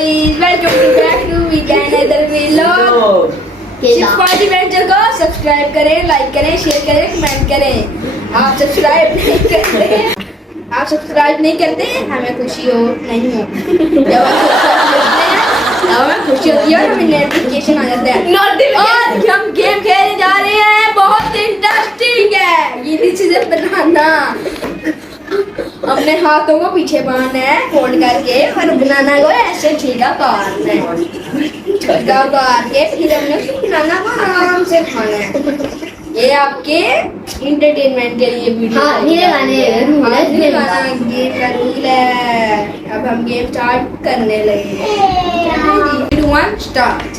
Guys, welcome to back to weekend other vlog. Six party venture को subscribe करें, like करें, share करें, comment करें। आप सब्सक्राइब नहीं करते, आप सब्सक्राइब नहीं करते, हमें खुशी हो नहीं हो। जब आप सब्सक्राइब करते हैं हमें खुशी होती है और हमें नोटिफिकेशन आ जाता है। आज हम गेम खेलने जा रहे हैं, बहुत इंटरेस्टिंग है। ये चीजें बनाना, अपने हाथों को पीछे बांधना है फोल्ड करके और बनाना को ऐसे छीका काटना है। छीका काट के फिर हमने उसको बनाना को आराम से खाना है। ये आपके इंटरटेनमेंट के लिए वीडियो। हाँ, धीरे गाना गेम का रूल है। अब हम गेम स्टार्ट करने लगे। 3, 2, 1 स्टार्ट।